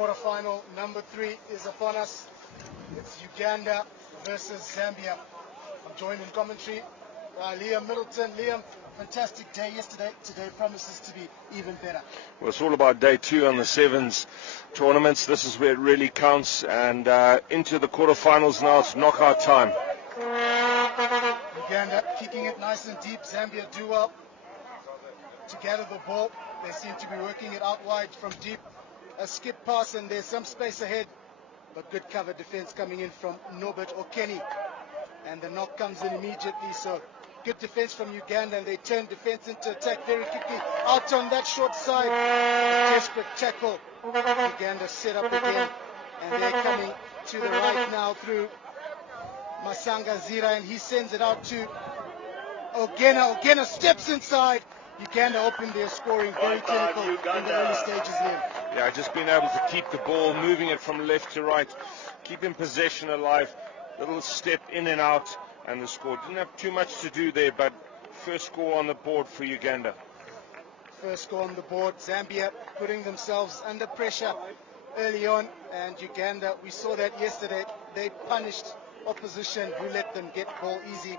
quarterfinal number 3 is upon us. It's Uganda versus Zambia. I'm joined in commentary by Liam Middleton. Liam, fantastic day yesterday. Today promises to be even better. Well, it's all about day 2 on the sevens tournaments. This is where it really counts. And into the quarterfinals now, it's knockout time. Uganda kicking it nice and deep. Zambia do well to gather the ball. They seem to be working it out wide from deep. A skip pass and there's some space ahead. But good cover defense coming in from Norbert Okeni. And the knock comes in immediately. So good defense from Uganda, and they turn defense into attack very quickly. Out on that short side. A desperate tackle. Uganda set up again. And they're coming to the right now through Masanga Zira, and he sends it out to Ogena. Ogena steps inside. Uganda opened their scoring very clinical in the early stages here. Yeah, just being able to keep the ball, moving it from left to right, keeping possession alive, little step in and out, and the score. Didn't have too much to do there, but first score on the board for Uganda. First score on the board. Zambia putting themselves under pressure early on, and Uganda, we saw that yesterday. They punished opposition who let them get ball easy,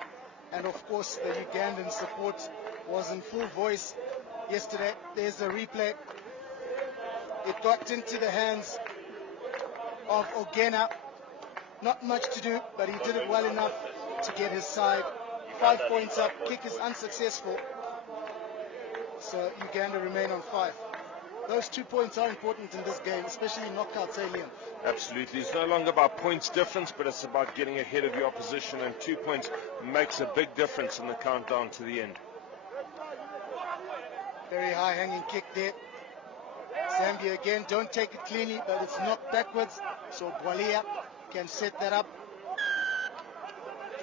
and of course the Ugandan support was in full voice yesterday. There's a replay. It got into the hands of Ogena. Not much to do, but he did it well enough to get his side 5 points up. Kick is unsuccessful, so Uganda remain on 5. Those 2 points are important in this game, especially knockouts, Liam. Absolutely. It's no longer about points difference, but it's about getting ahead of your opposition, and 2 points makes a big difference in the countdown to the end. Very high hanging kick there. Zambia again don't take it cleanly, but it's knocked backwards, so Bwalia can set that up.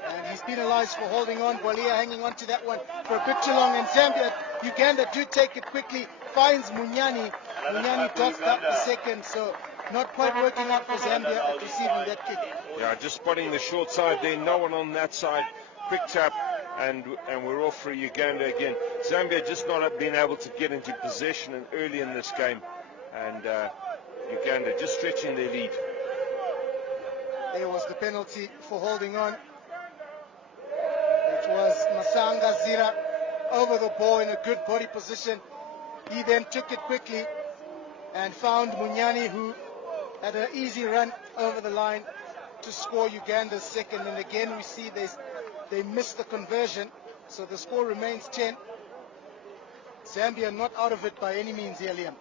And he's penalized for holding on. Bwalia hanging on to that one for a bit too long, and Uganda do take it quickly. Finds Munyani. Munyani doffed up the second, so not quite working out for Zambia at receiving that kick. Yeah, just spotting the short side there. No one on that side. Quick tap, and we're off for Uganda again. Zambia just not being able to get into possession and early in this game, and Uganda just stretching their lead. There was the penalty for holding on. It was Masanga Zira over the ball in a good body position. He then took it quickly and found Munyani, who had an easy run over the line to score Uganda's second. And again we see they missed the conversion, so the score remains 10. Zambia not out of it by any means here, Liam.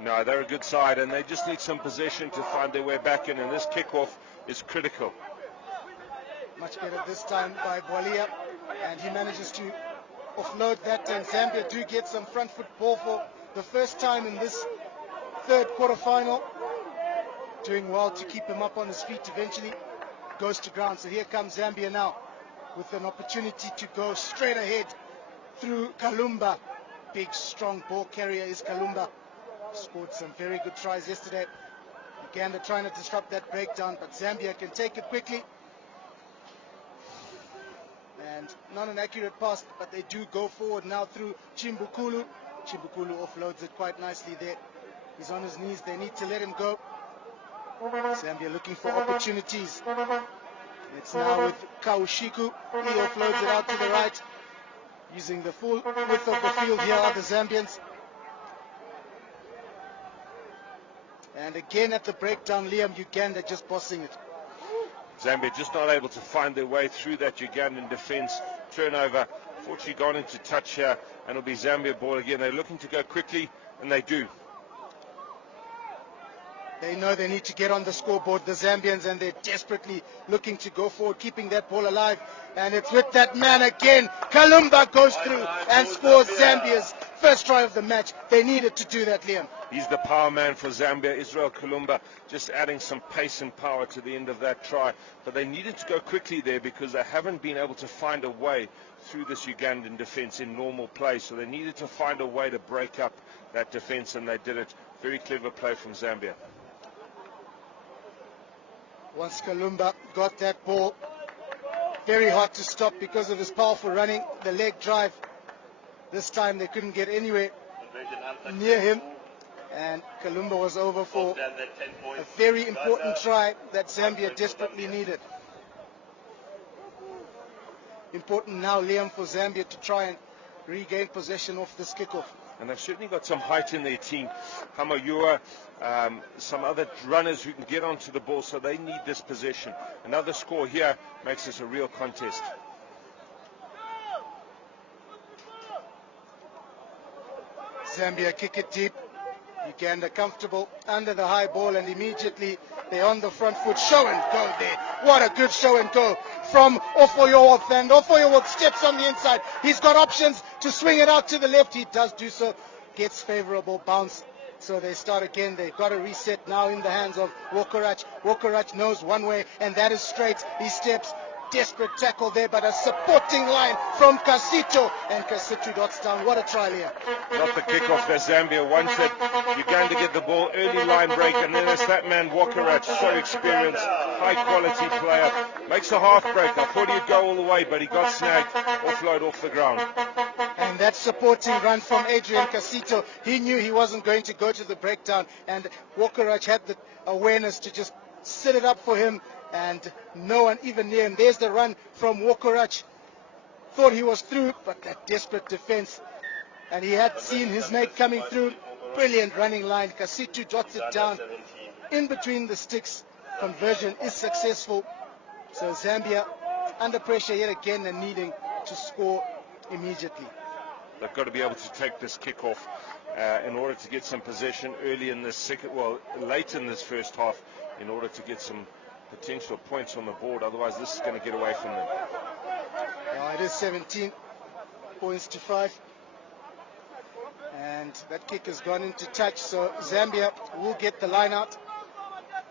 No, they're a good side, and they just need some possession to find their way back in, and this kickoff is critical. Much better this time by Bwalia, and he manages to offload that, and Zambia do get some front foot ball for the first time in this third quarterfinal. Doing well to keep him up on his feet. Eventually goes to ground. So here comes Zambia now with an opportunity to go straight ahead through Kalumba. Big strong ball carrier is Kalumba. Scored some very good tries yesterday. Uganda trying to disrupt that breakdown, but Zambia can take it quickly. And not an accurate pass, but they do go forward now through Chimbukulu. Chimbukulu offloads it quite nicely there. He's on his knees. They need to let him go. Zambia looking for opportunities. It's now with Kaushiku. He offloads it out to the right. Using the full width of the field here are the Zambians. And again at the breakdown, Liam, Uganda just bossing it. Zambia just not able to find their way through that Ugandan defense. Turnover. Fortunately gone into touch here, and it'll be Zambia ball again. They're looking to go quickly, and they do. They know they need to get on the scoreboard, the Zambians, and they're desperately looking to go forward, keeping that ball alive. And it's with that man again. Kalumba goes through and scores Zambia's first try of the match. They needed to do that, Liam. He's the power man for Zambia, Israel Kalumba, just adding some pace and power to the end of that try. But they needed to go quickly there because they haven't been able to find a way through this Ugandan defense in normal play. So they needed to find a way to break up that defense, and they did it. Very clever play from Zambia. Once Kalumba got that ball, very hard to stop because of his powerful running, the leg drive. This time they couldn't get anywhere near him. And Kalumba was over for a very important try that Zambia desperately needed. Important now, Liam, for Zambia to try and regain possession of this kickoff. And they've certainly got some height in their team. Hamayua, some other runners who can get onto the ball, so they need this possession. Another score here makes this a real contest. Zambia kick it deep. Uganda comfortable under the high ball, and immediately they're on the front foot. Show and go there. What a good show and go from Ofoyowoth, and Ofoyowoth steps on the inside. He's got options to swing it out to the left. He does do so. Gets favorable bounce. So they start again. They've got a reset now in the hands of Wokorach. Wokorach knows one way, and that is straight. He steps. Desperate tackle there, but a supporting line from Kasito, and Kasito dots down. What a try here. Not the kickoff there. Zambia wanted Uganda to get the ball, early line break, and then there's that man Wokorach, so experienced, high quality player, makes a half break. I thought he'd go all the way, but he got snagged, offload off the ground. And that supporting run from Adrian Kasito, he knew he wasn't going to go to the breakdown, and Wokorach had the awareness to just sit it up for him, and no one even near him. There's the run from Wokorach. Thought he was through, but that desperate defense, and he had seen his mate coming through. Brilliant running line. Kasito jots it down in between the sticks. Conversion is successful. So Zambia under pressure yet again and needing to score immediately. They've got to be able to take this kickoff in order to get some possession early in this late in this first half, in order to get some potential points on the board. Otherwise, this is going to get away from them. It is 17 points to 5. And that kick has gone into touch, so Zambia will get the line out.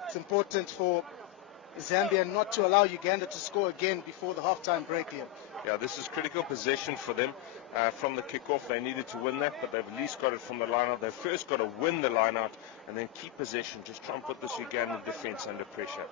It's important for Zambia not to allow Uganda to score again before the halftime break here. Yeah, this is critical possession for them from the kickoff. They needed to win that, but they've at least got it from the line out. They've first got to win the line out and then keep possession. Just try and put this Ugandan defense under pressure.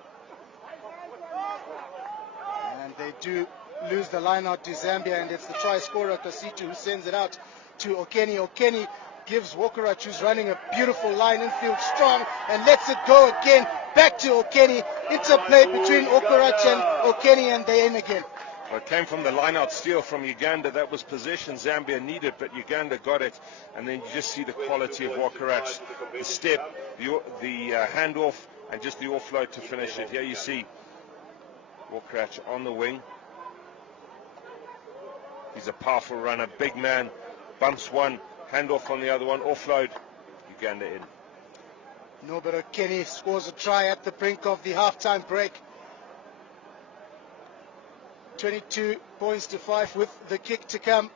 And they do lose the line out to Zambia, and it's the try scorer Kasito who sends it out to Okeni. Okeni gives Wokorach, who's running a beautiful line infield, strong, and lets it go again. Back to Okeni. Interplay between Wokorach and Okeni, and they're in again. Well, it came from the line-out steal from Uganda. That was possession Zambia needed, but Uganda got it. And then you just see the quality of Wokorach, the step, the handoff, and just the offload to finish it. Here you see Wokorach on the wing. He's a powerful runner, big man, bumps one, handoff on the other one, offload, Uganda in. No, but Okeni scores a try at the brink of the halftime break. 22 points to 5 with the kick to come.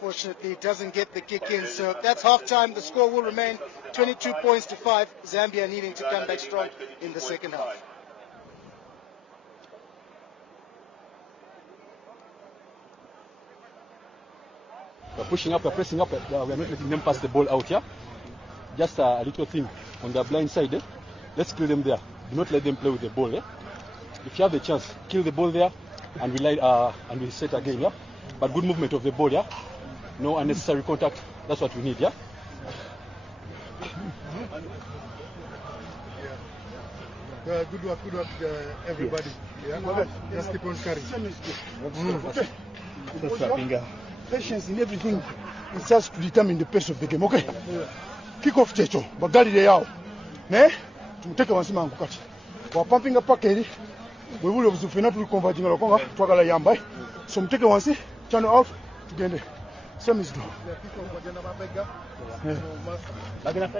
Fortunately, doesn't get the kick in, so that's halftime. The score will remain 22 points to 5. Zambia needing to come back strong in the second half. We're pushing up, we're pressing up, we're not letting them pass the ball out here. Just a little thing on the blind side. Let's kill them there. Do not let them play with the ball. If you have the chance, kill the ball there and we set again. Yeah? But good movement of the ball. Yeah? No unnecessary contact. That's what we need. Yeah? Good work, everybody. Yeah? Just keep on carrying. Patience in everything is just to determine the pace of the game. Okay? Kick off checho, bagali de yao. Ne? Tumuteke wansima ngukati. Wa pumping up pakeri. We will have to not converging on Konga, Twagala Yamba. So muteke wansi, channel out, tugende. Same is do. Yeah.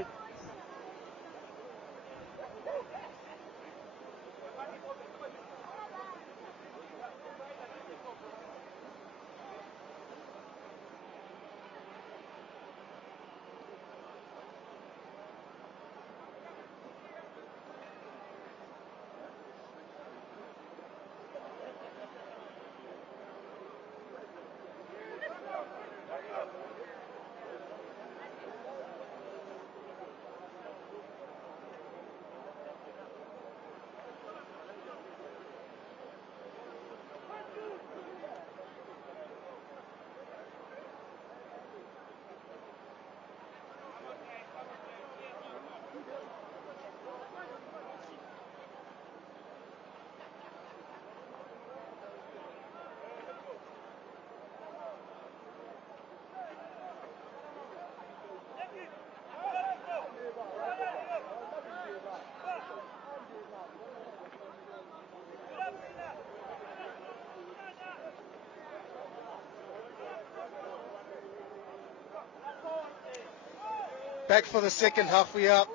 Back for the second half we are.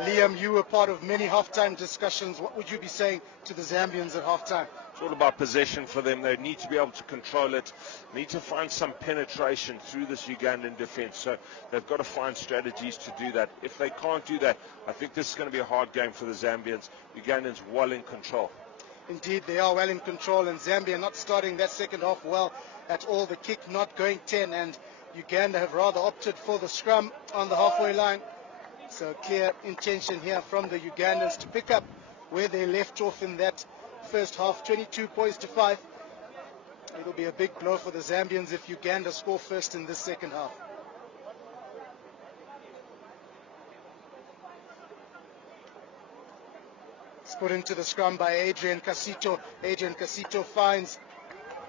Liam, you were part of many halftime discussions. What would you be saying to the Zambians at halftime? It's all about possession for them. They need to be able to control it, need to find some penetration through this Ugandan defense. So they've got to find strategies to do that. If they can't do that, I think this is going to be a hard game for the Zambians. Ugandans well in control. Indeed, they are well in control, and Zambia not starting that second half well at all. The kick not going 10, and Uganda have rather opted for the scrum on the halfway line. So clear intention here from the Ugandans to pick up where they left off in that first half, 22 points to 5. It'll be a big blow for the Zambians if Uganda score first in this second half. It's put into the scrum by Adrian Casito. Adrian Casito finds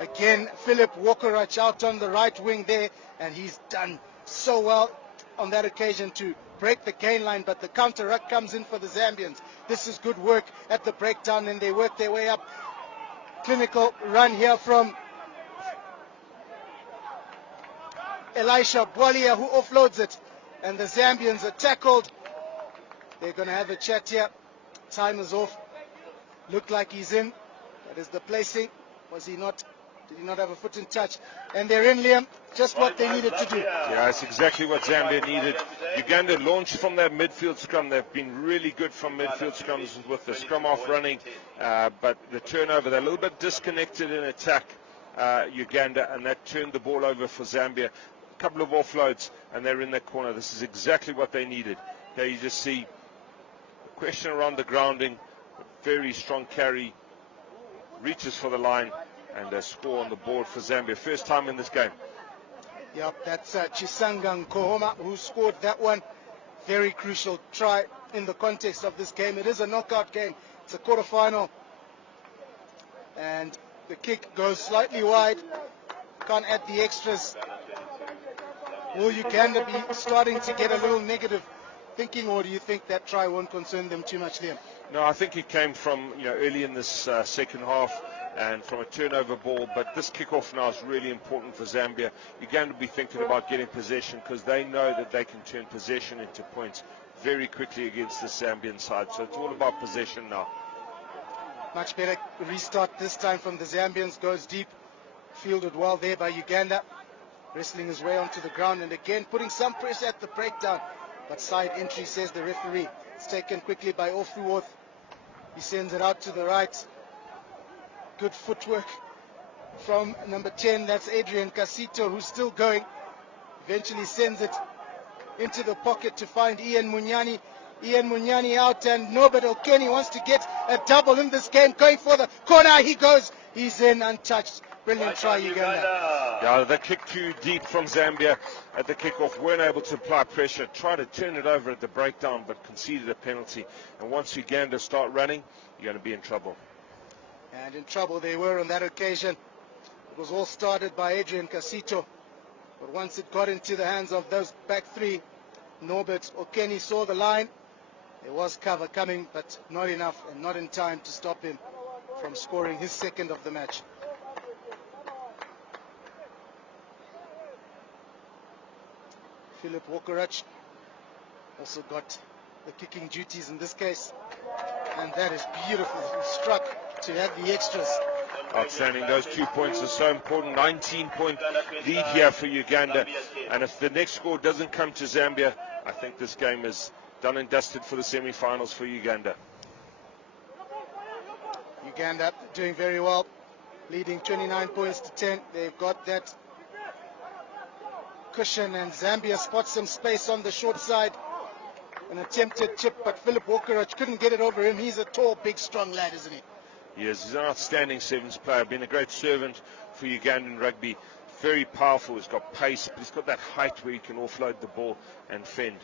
again Philip Wokorach out on the right wing there, and he's done so well on that occasion to break the gain line, but the counter ruck comes in for the Zambians. This is good work at the breakdown, and they work their way up. Clinical run here from Elisha Bwalia, who offloads it, and the Zambians are tackled. They're going to have a chat here. Time is off. Looked like he's in. That is the placing. Was he not? Did he not have a foot in touch? And they're in, Liam. Just what they needed to do. Yeah, it's exactly what Zambia needed. Uganda launched from that midfield scrum. They've been really good from midfield scrums with the scrum off running. But the turnover, they're a little bit disconnected in attack, Uganda, and that turned the ball over for Zambia. A couple of offloads, and they're in that corner. This is exactly what they needed. Okay, you just see a question around the grounding. Very strong carry. Reaches for the line. And a score on the board for Zambia. First time in this game. Yep, that's Chisanga Nkohoma who scored that one. Very crucial try in the context of this game. It is a knockout game. It's a quarterfinal. And the kick goes slightly wide. Can't add the extras. Will Uganda be starting to get a little negative thinking, or do you think that try won't concern them too much, Liam? No, I think it came from early in this second half. And from a turnover ball, but this kickoff now is really important for Zambia. Uganda will be thinking about getting possession because they know that they can turn possession into points very quickly against the Zambian side. So it's all about possession now. Much better restart this time from the Zambians. Goes deep, fielded well there by Uganda. Wrestling his way onto the ground and again putting some pressure at the breakdown. But side entry, says the referee. It's taken quickly by Ofuworth. He sends it out to the right. Good footwork from number 10. That's Adrian Casito, who's still going. Eventually sends it into the pocket to find Ian Munyani. Ian Munyani out, and Norbert Okeni wants to get a double in this game. Going for the corner. He goes. He's in untouched. Brilliant try, Uganda. Yeah, they kicked too deep from Zambia at the kickoff. Weren't able to apply pressure. Tried to turn it over at the breakdown, but conceded a penalty. And once Uganda start running, you're going to be in trouble. And in trouble they were on that occasion. It was all started by Adrian Casito. But once it got into the hands of those back three, Norbert Okeni saw the line. There was cover coming, but not enough and not in time to stop him from scoring his second of the match. Philip Wokorach also got the kicking duties in this case. And that is beautiful. He struck to have the extras. Outstanding. Those 2 points are so important. 19-point lead here for Uganda. And if the next score doesn't come to Zambia, I think this game is done and dusted for the semi-finals for Uganda. Uganda doing very well, leading 29 points to 10. They've got that cushion, and Zambia spots some space on the short side. An attempted chip, but Philip Wokorach couldn't get it over him. He's a tall, big, strong lad, isn't he? Yes, he's an outstanding sevens player. Been a great servant for Ugandan rugby. Very powerful. He's got pace, but he's got that height where he can offload the ball and fend.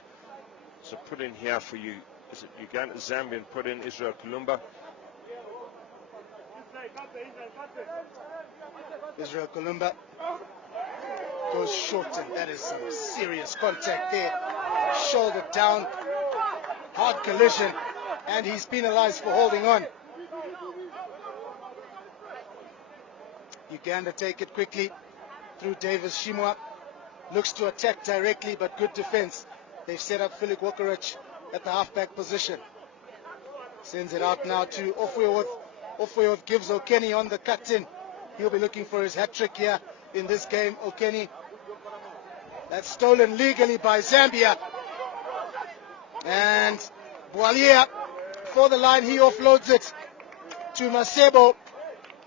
So put in here for you. Is it Uganda? Zambian put in Israel Kulumba. Israel Kulumba goes short, and that is some serious contact there. Shoulder down, hard collision, and he's penalized for holding on. Uganda take it quickly through Davis Shimwa. Looks to attack directly, but good defense They've set up Philip Wokerich at the halfback position. Sends it out now to Ofweworth. Ofweworth gives Okeni on the cut-in. He'll be looking for his hat-trick here in this game. Okeni. That's stolen legally by Zambia. And Bwalia for the line. He offloads it to Masebo.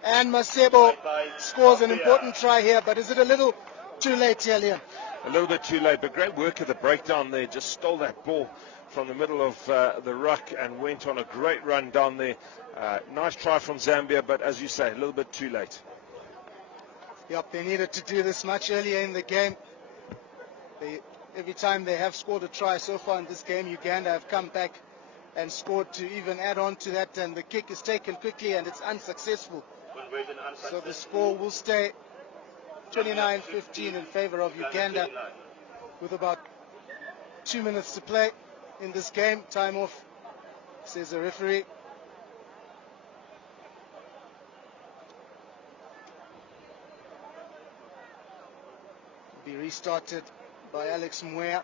And Masebo scores an important try here. But is it a little too late here, Liam? A little bit too late, but great work at the breakdown there. Just stole that ball from the middle of the ruck and went on a great run down there. Nice try from Zambia, but as you say, a little bit too late. Yep, they needed to do this much earlier in the game. Every time they have scored a try so far in this game, Uganda have come back and scored to even add on to that, and the kick is taken quickly and it's unsuccessful. So the score will stay 29-15 in favor of Uganda with about 2 minutes to play in this game. Time off, says the referee. Be restarted by Alex Mwea.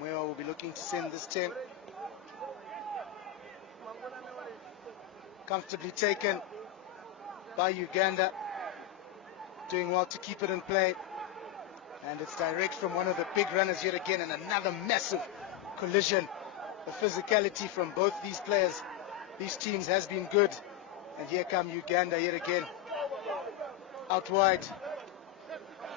Mwea will be looking to send this 10. Comfortably taken by Uganda. Doing well to keep it in play. And it's direct from one of the big runners yet again, and another massive collision. The physicality from both these players, these teams, has been good. And here come Uganda yet again. Out wide.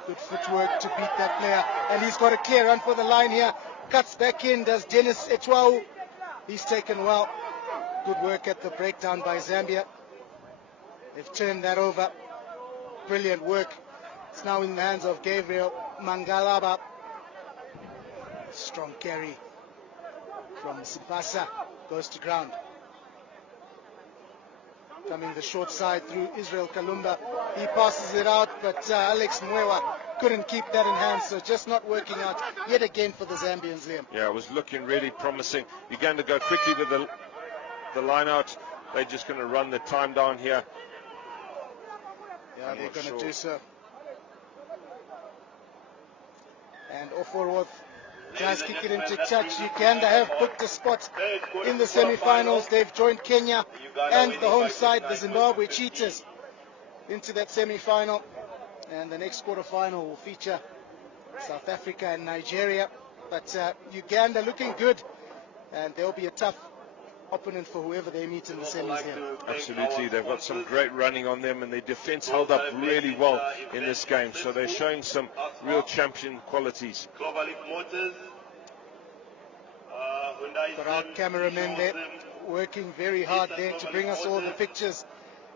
Good footwork to beat that player. And he's got a clear run for the line here. Cuts back in, does Dennis Etwau. He's taken well. Good work at the breakdown by Zambia. They've turned that over. Brilliant work. It's now in the hands of Gabriel Mangalaba. Strong carry from Sipasa. Goes to ground. Coming the short side through Israel Kalumba. He passes it out, but Alex Mwewa couldn't keep that in hand, so just not working out yet again for the Zambians there. Yeah, it was looking really promising. Uganda go quickly with the line out. They're just going to run the time down here. Yeah, they're going to do so. And Ofweworth tries to kick it into touch. Uganda have booked a spot in the semi-finals. They've joined Kenya and the home side, the Zimbabwe Cheetahs, into that semi-final. And the next quarter-final will feature South Africa and Nigeria. But Uganda looking good, and they'll be a tough opponent for whoever they meet in the semis here. Absolutely, they've got some great running on them, and their defense held up really well in this game, so they're showing some real champion qualities. Got our cameramen there working very hard there to bring us all the pictures.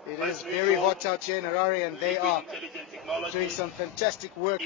It is very hot out here in Harare, and they are doing some fantastic work.